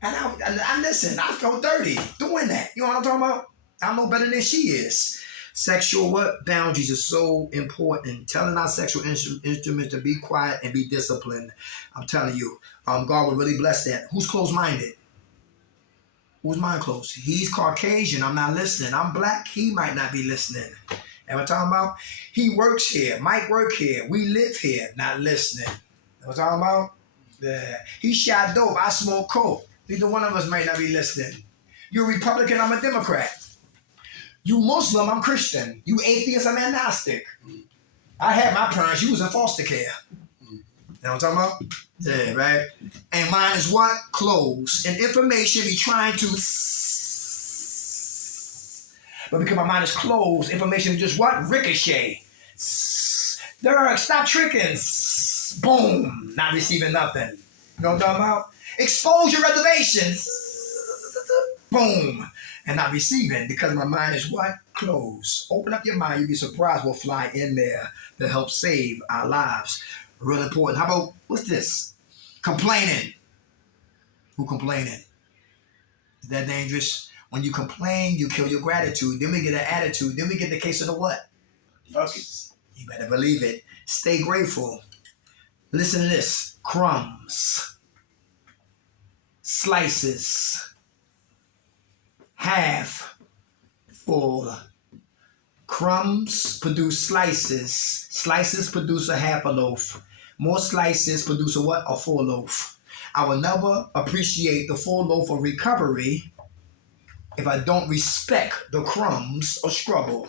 And I listen, I felt dirty doing that. You know what I'm talking about? I'm no better than she is. Sexual boundaries are so important. Telling our sexual instruments to be quiet and be disciplined. I'm telling you, God will really bless that. Who's closed-minded? Who's mind closed? He's Caucasian. I'm not listening. I'm black. He might not be listening. And we're talking about, he works here. Mike work here. We live here. Not listening. We're talking about, he shot dope. I smoke coke. Neither one of us might not be listening. You're a Republican. I'm a Democrat. You Muslim. I'm Christian. You atheist. I'm agnostic. I had my parents. You was in foster care. You know what I'm talking about? Yeah, right? And mine is what? Closed. And information be trying to... But because my mind is closed, information is just what? Ricochet. Derek, stop tricking. Boom. Not receiving nothing. You know what I'm talking about? Expose your reservations. Boom. And not receiving because my mind is what? Closed. Open up your mind. You'll be surprised what fly in there to help save our lives. Real important. How about, what's this? Complaining. Who complaining? Is that dangerous? When you complain, you kill your gratitude. Then we get an attitude. Then we get the case of the what? Buckets. You better believe it. Stay grateful. Listen to this. Crumbs. Slices. Half full. Crumbs produce slices. Slices produce a half a loaf. More slices produce a what? A full loaf. I will never appreciate the full loaf of recovery if I don't respect the crumbs of struggle.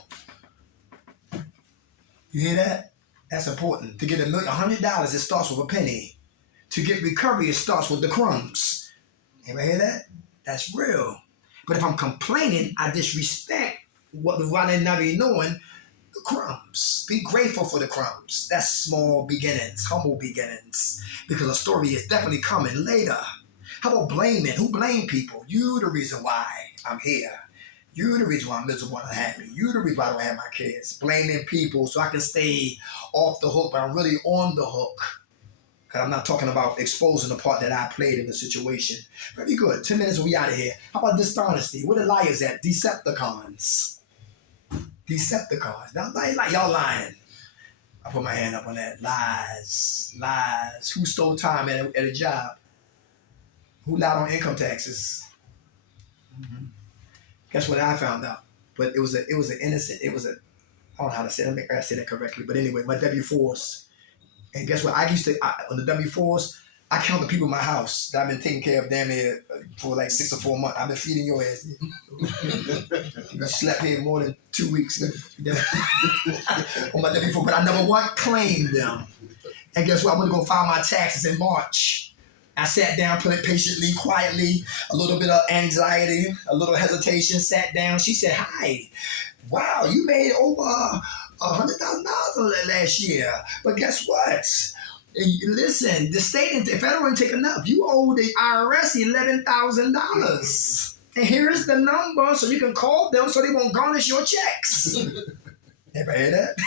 You hear that? That's important. To get $100, it starts with a penny. To get recovery, it starts with the crumbs. Anybody hear that? That's real. But if I'm complaining, I disrespect what the running not even knowing the crumbs. Be grateful for the crumbs. That's small beginnings, humble beginnings. Because a story is definitely coming later. How about blaming? Who blame people? You the reason why I'm here. You the reason why I'm miserable and unhappy. You the reason why I don't have my kids. Blaming people so I can stay off the hook, but I'm really on the hook. Because I'm not talking about exposing the part that I played in the situation. Very good. 10 minutes and we out of here. How about dishonesty? Where the liars at? Decepticons. Decepticons. Now, like y'all lying. I put my hand up on that. Lies. Lies. Who stole time at a job? Who lied on income taxes? Mm-hmm. Guess what I found out? But it was an innocent, I don't know how to say it, I say that correctly, but anyway, my W-4s. And guess what? On the W-4s, I count the people in my house that I've been taking care of damn near for like 6 or 4 months. I've been feeding your ass. You slept here more than 2 weeks on my W-4, but I never once claimed them. And guess what? I'm gonna go file my taxes in March. I sat down, patiently, quietly, a little bit of anxiety, a little hesitation, sat down. She said, hi, wow, you made over $100,000 last year. But guess what? Listen, the state and federal didn't take enough. You owe the IRS $11,000. And here's the number so you can call them so they won't garnish your checks. Everybody hear that?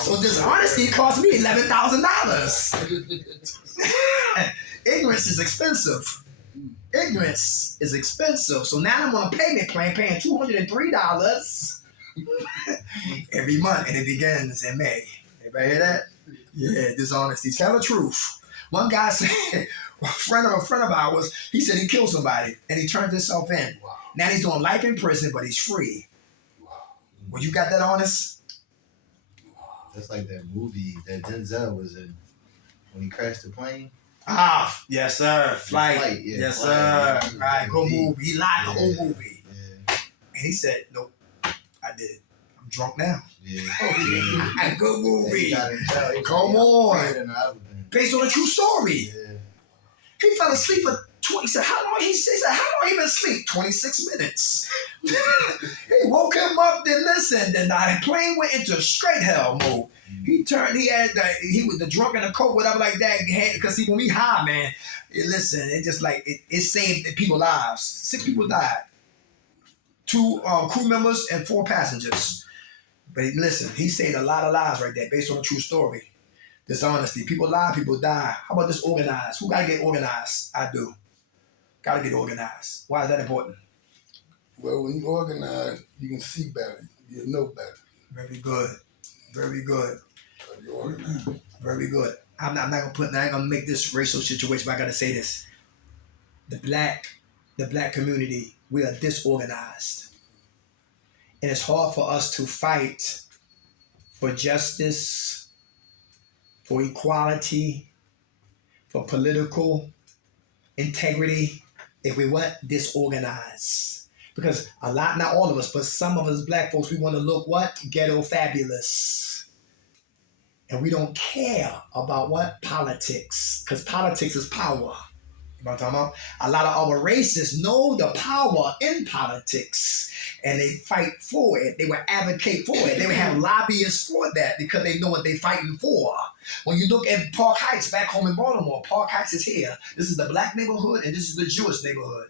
So dishonesty cost me $11,000. Ignorance is expensive. Ignorance is expensive. So now I'm on a payment plan paying $203 every month, and it begins in May. Everybody hear that? Yeah, dishonesty. Tell the truth. One guy said, a friend of ours, he said he killed somebody, and he turned himself in. Wow. Now he's doing life in prison, but he's free. Wow. Well, you got that honest? That's like that movie that Denzel was in when he crashed the plane. Ah, yes, sir. Flight. Yeah, yes, Flight. sir. All right, go movie. He lied the whole movie. Yeah. And he said, nope, I did it. I'm drunk now. Yeah. Good movie. Come on. Based on a true story. Yeah. He fell asleep at 20. He said, how long he been asleep? 26 minutes. He woke him up, then listen, then the plane went into straight hell mode. He was the drunk in the coke, whatever like that. Because when we high, man, it saved people's lives. 6 people died. 2 crew members and 4 passengers. But listen, he saved a lot of lives right there based on a true story. Dishonesty. People lie, people die. How about disorganized? Who gotta get organized? I do. Gotta get organized. Why is that important? Well, when you organize, you can see better. You know better. Very good. Very good. You organize. Very good. I ain't gonna make this racial situation, but I gotta say this. The black community, we are disorganized. And it's hard for us to fight for justice, for equality, for political integrity, if we weren't disorganized. Because not all of us, but some of us black folks, we want to look what? Ghetto fabulous. And we don't care about what? Politics. Because politics is power. You know what I'm talking about? A lot of our racists know the power in politics. And they fight for it. They will advocate for it. They will have lobbyists for that because they know what they're fighting for. When you look at Park Heights back home in Baltimore, Park Heights is here. This is the black neighborhood and this is the Jewish neighborhood.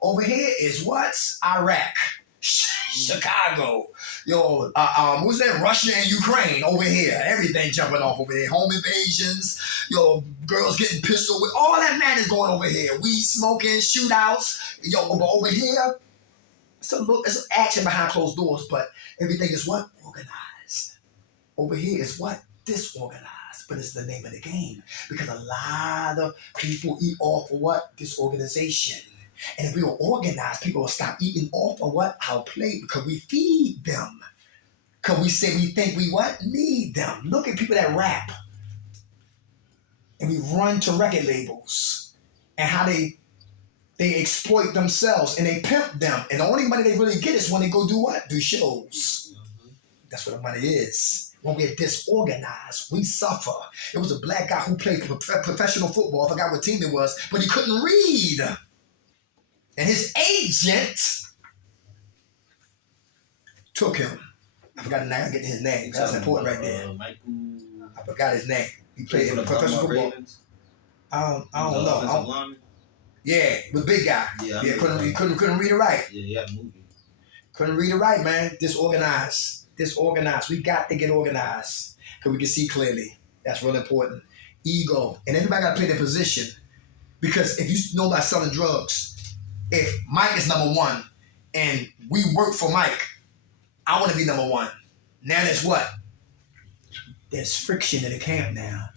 Over here is what? Iraq. Chicago. What's that? Russia and Ukraine over here. Everything jumping off over here. Home invasions. Girls getting pistol with. All that man is going over here. Weed smoking, shootouts. Over here. It's action behind closed doors, but everything is what? Organized. Over here is what? Disorganized. But it's the name of the game. Because a lot of people eat off of what? Disorganization. And if we were organized, people will stop eating off of what? Our plate, because we feed them. Because we think we what? Need them. Look at people that rap. And we run to record labels. And how they exploit themselves and they pimp them. And the only money they really get is when they go do what? Do shows. That's what the money is. when we're disorganized, we suffer. It was a black guy who played professional football. I forgot what team it was, but he couldn't read. And his agent took him. I forgot the name. I get his name. That's important right there. I forgot his name. He played in professional football. I don't know. Yeah, the big guy. Yeah, couldn't read it right. Yeah, movie. Couldn't read it right, man. Disorganized. We got to get organized because we can see clearly. That's real important. Ego. And everybody got to play their position. Because if you know about selling drugs, if Mike is number one and we work for Mike, I want to be number one. Now there's what? There's friction in the camp now.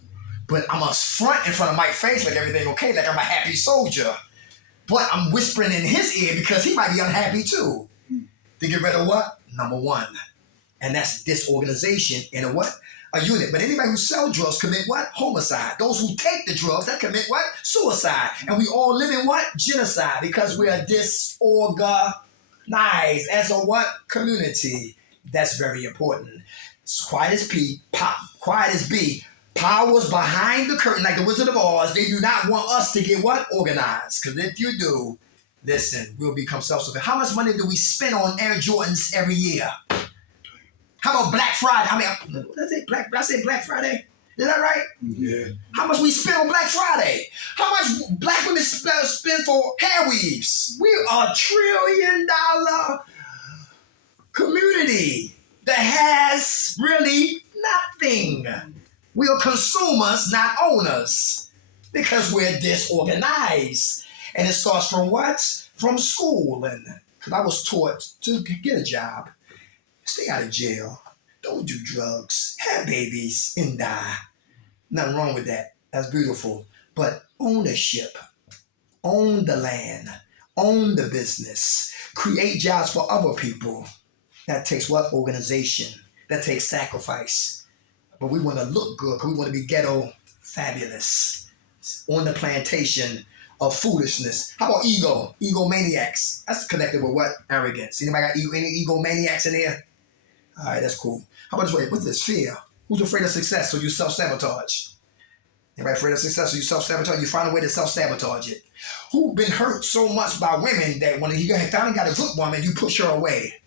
But I'm a front in front of Mike's face like everything okay, like I'm a happy soldier. But I'm whispering in his ear because he might be unhappy too. To get rid of what? Number one. And that's disorganization in a what? A unit. But anybody who sells drugs commit what? Homicide. Those who take the drugs, that commit what? Suicide. And we all live in what? Genocide. Because we are disorganized as a what? Community. That's very important. It's quiet as P, pop. Quiet as B. Powers behind the curtain, like the Wizard of Oz, they do not want us to get what? Organized. Because if you do, listen, we'll become self-sufficient. How much money do we spend on Air Jordans every year? How about Black Friday? What did I say Black Friday? Is that right? Yeah. How much we spend on Black Friday? How much black women spend for hair weaves? We are $1 trillion community that has really nothing. We are consumers, not owners, because we're disorganized. And it starts from what? From school. And because I was taught to get a job, stay out of jail, don't do drugs, have babies, and die. Nothing wrong with that. That's beautiful. But ownership, own the land, own the business, create jobs for other people. That takes what? Organization. That takes sacrifice. But we want to look good because we want to be ghetto fabulous on the plantation of foolishness. How about ego? Egomaniacs. That's connected with what? Arrogance. Anybody got any egomaniacs in here? All right, that's cool. How about this way? What's this? Fear. Who's afraid of success? So you self-sabotage. Anybody afraid of success? So you self-sabotage. You find a way to self-sabotage it. Who been hurt so much by women that when you finally got a good woman, you push her away?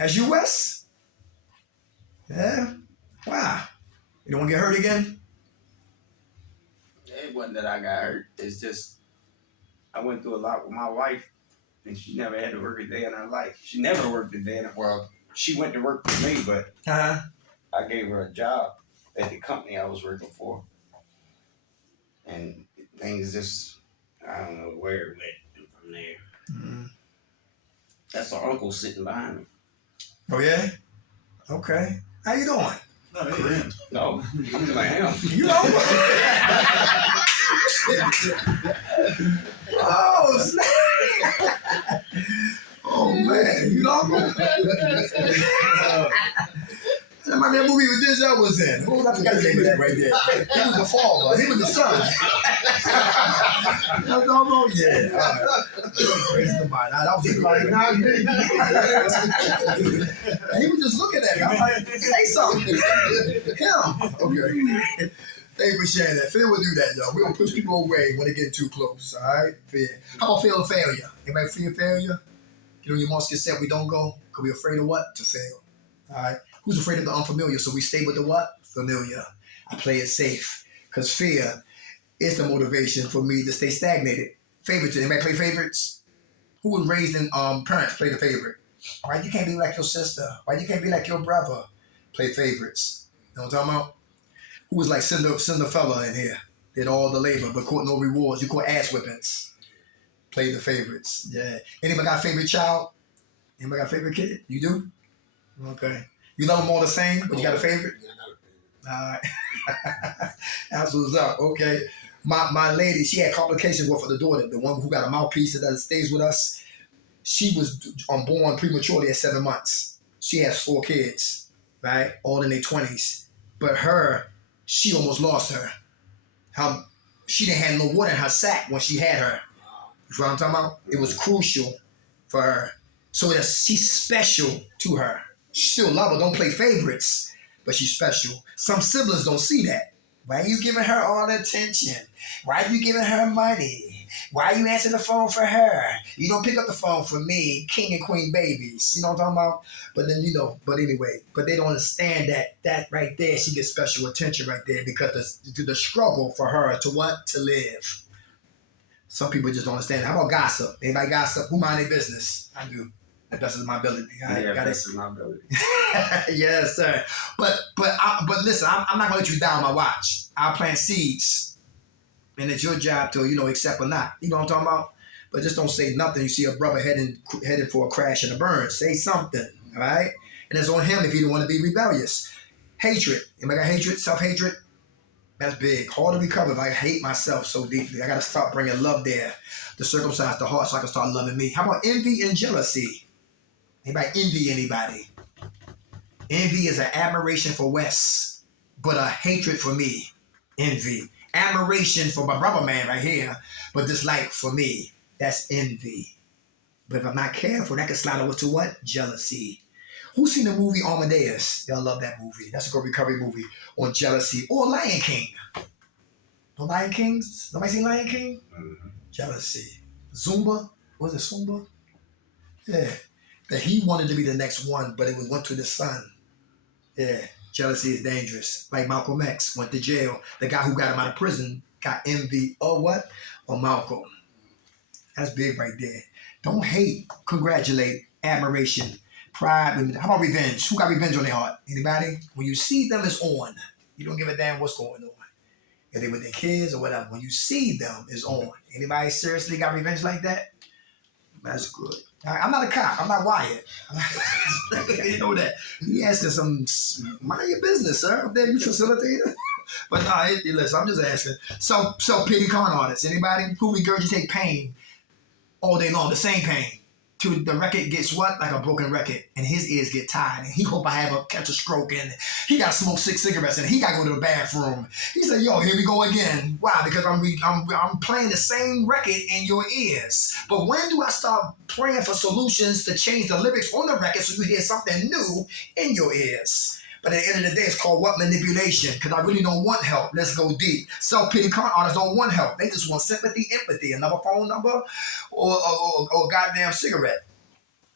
As U.S.? Yeah? Why? You don't want to get hurt again? It wasn't that I got hurt. It's just I went through a lot with my wife, and she never had to work a day in her life. She never worked a day in her well. She went to work for me, but I gave her a job at the company I was working for, and things just I don't know where it went from there. Mm-hmm. That's our uncle sitting behind me. Oh yeah? Okay. How you doing? No, I am. You know? Oh, snap. Oh, man. You know? That might be a movie with Denzel was in. Who was I forgot the name of that right there? He was the father. He was the son. That's almost, yeah. That was he was just looking at me. I'm like, say something. Him. Okay. Thank you for sharing that. Fear will do that, y'all. We're going to push people away when they get too close, all right? Fear. How about fear of failure? Anybody fear failure? You know, your mom said we don't go because we're afraid of what? To fail. All right? Who's afraid of the unfamiliar? So we stay with the what? Familiar. I play it safe because fear is the motivation for me to stay stagnated. Favorites. Anybody play favorites? Who was raised in parents play the favorite? All right, you can't be like your sister. Why you can't be like your brother? Play favorites. You know what I'm talking about? Who was like Cinderella in here? Did all the labor but caught no rewards. You caught ass whippings. Play the favorites. Yeah. Anybody got a favorite child? Anybody got a favorite kid? You do? Okay. You love them all the same, but you got a favorite? All right. That's what's up. Okay. My lady, she had complications with the daughter, the one who got a mouthpiece that stays with us. She was born prematurely at 7 months. She has 4 kids, right? All in their 20s. But she almost lost her. She didn't have no water in her sack when she had her. You know what I'm talking about? It was crucial for her. So she's special to her. Still love her, don't play favorites, but she's special. Some siblings don't see that. Why are you giving her all the attention? Why are you giving her money? Why you answer the phone for her? You don't pick up the phone for me, king and queen babies. You know what I'm talking about? But then, but anyway, but they don't understand that right there, she gets special attention right there because the struggle for her to what? To live. Some people just don't understand. How about gossip? Anybody gossip? Who mind their business? I do. That is my ability. This is my ability. Yes, sir. But listen, I'm not gonna let you down my watch. I'll plant seeds, and it's your job to accept or not. You know what I'm talking about? But just don't say nothing. You see a brother heading for a crash and a burn. Say something, all right? And it's on him if you don't want to be rebellious. Hatred. Anybody got hatred? Self-hatred? That's big. Hard to recover if I hate myself so deeply. I gotta start bringing love there to circumcise the heart so I can start loving me. How about envy and jealousy? Anybody envy anybody? Envy is an admiration for Wes, but a hatred for me. Envy. Admiration for my brother man right here, but dislike for me. That's envy. But if I'm not careful, that can slide over to what? Jealousy. Who's seen the movie Amadeus? Y'all love that movie. That's a good recovery movie on jealousy. Or Lion King. No Lion Kings? Nobody seen Lion King? Mm-hmm. Jealousy. Zumba? Was it Zumba? Yeah. That he wanted to be the next one, but it went to the son. Yeah, jealousy is dangerous. Like Malcolm X went to jail. The guy who got him out of prison got envy or what? Or Malcolm. That's big right there. Don't hate, congratulate, admiration, pride. How about revenge? Who got revenge on their heart? Anybody? When you see them, it's on. You don't give a damn what's going on. If they with their kids or whatever, when you see them, it's on. Anybody seriously got revenge like that? That's good. I'm not a cop. I'm not Wyatt. You know that. He asking mind your business, sir. Up there, you facilitator. But no, listen, I'm just asking. So pity con artists. Anybody who regurgitate pain all day long, the same pain. Till the record gets what? Like a broken record. And his ears get tired. And he hope I catch a stroke. And he got to smoke 6 cigarettes. And he got to go to the bathroom. He said, yo, here we go again. Why? Because I'm playing the same record in your ears. But when do I start praying for solutions to change the lyrics on the record so you hear something new in your ears? But at the end of the day, it's called what? Manipulation. Because I really don't want help. Let's go deep. Self-pity con artists don't want help. They just want sympathy, empathy, another phone number, or a goddamn cigarette.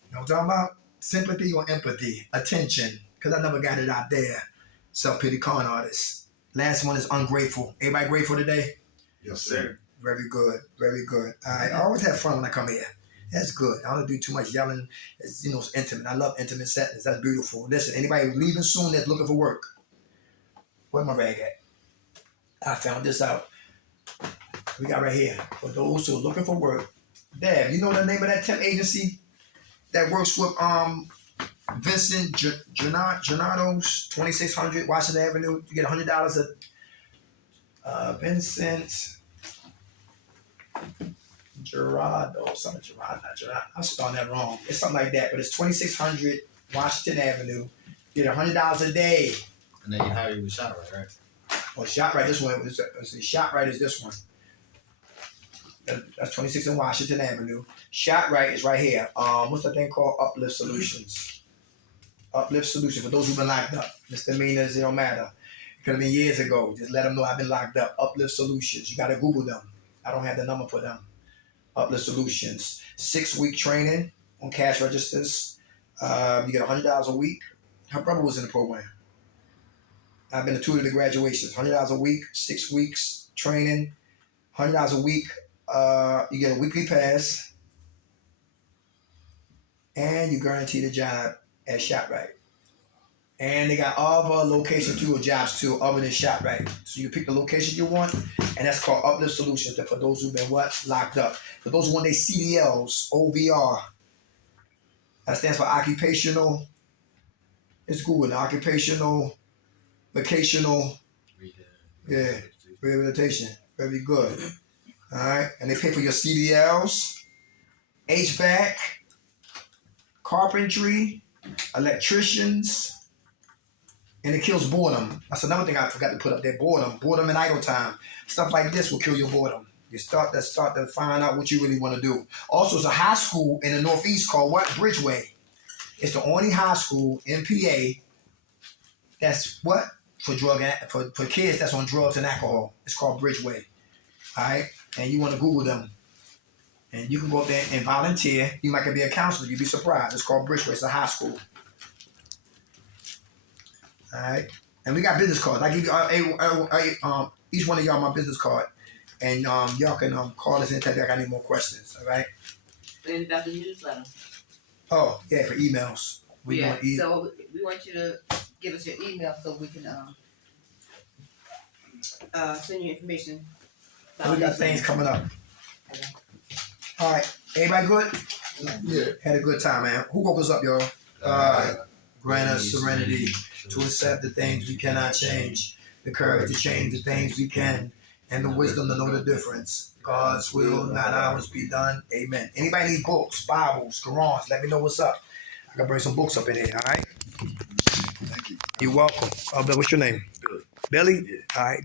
You know what I'm talking about? Sympathy or empathy. Attention. Because I never got it out there. Self-pity con artists. Last one is ungrateful. Everybody grateful today? Yes, sir. Very good. Very good. I always have fun when I come here. That's good. I don't do too much yelling. It's intimate. I love intimate settings. That's beautiful. Listen, anybody leaving soon that's looking for work? Where my rag at? I found this out. We got right here. For those who are looking for work. Dad, you know the name of that temp agency that works with Vincent Gernados, 2600 Washington Avenue? You get $100 a Vincent Gerardo, something Gerard, not Gerard. I'm spelling that wrong. It's something like that, but it's 2600 Washington Avenue. Get $100 a day. And then you hire you with ShotRite, right? Oh, ShotRite, this one. ShotRite is this one. That's 26 in Washington Avenue. ShotRite is right here. What's that thing called? Uplift Solutions. Uplift Solutions. For those who've been locked up. Misdemeanors, it don't matter. It could have been years ago. Just let them know I've been locked up. Uplift Solutions. You got to Google them. I don't have the number for them. Uplift Solutions. 6-week training on cash registers. You get $100 a week. Her brother was in the program. I've been a tutor to graduations. $100 a week, 6 weeks training, $100 a week. You get a weekly pass, and you guarantee the job at ShotRite. And they got other location too, or jobs too, other than ShotRite. So you pick the location you want, and that's called Uplift Solutions. For those who've been locked up. For those who want their CDLs, OVR. That stands for occupational. It's Google. Occupational, vocational, rehabilitation. Very good. All right, and they pay for your CDLs, HVAC, carpentry, electricians. And it kills boredom. That's another thing I forgot to put up there. Boredom and idle time. Stuff like this will kill your boredom. You start to find out what you really want to do. Also, it's a high school in the Northeast called what? Bridgeway. It's the only high school in PA that's what? For for kids that's on drugs and alcohol. It's called Bridgeway. All right? And you want to Google them. And you can go up there and volunteer. You might be a counselor. You'd be surprised. It's called Bridgeway. It's a high school. All right? And we got business cards. I give you each one of y'all my business card. And y'all can call us and tell me I got any more questions. All right? And about the newsletter. Oh, yeah, for emails. So we want you to give us your email so we can send you information. We got things coming up. Okay. All right. Everybody good? Yeah. Had a good time, man. Who woke us up, y'all? Grant us serenity to accept the things we cannot change, the courage to change the things we can, and the wisdom to know the difference. God's will, not ours, be done. Amen. Anybody need books, Bibles, Qurans? Let me know what's up. I can bring some books up in here, all right? Thank you. You're welcome. What's your name? Billy. Billy? Yeah. All right.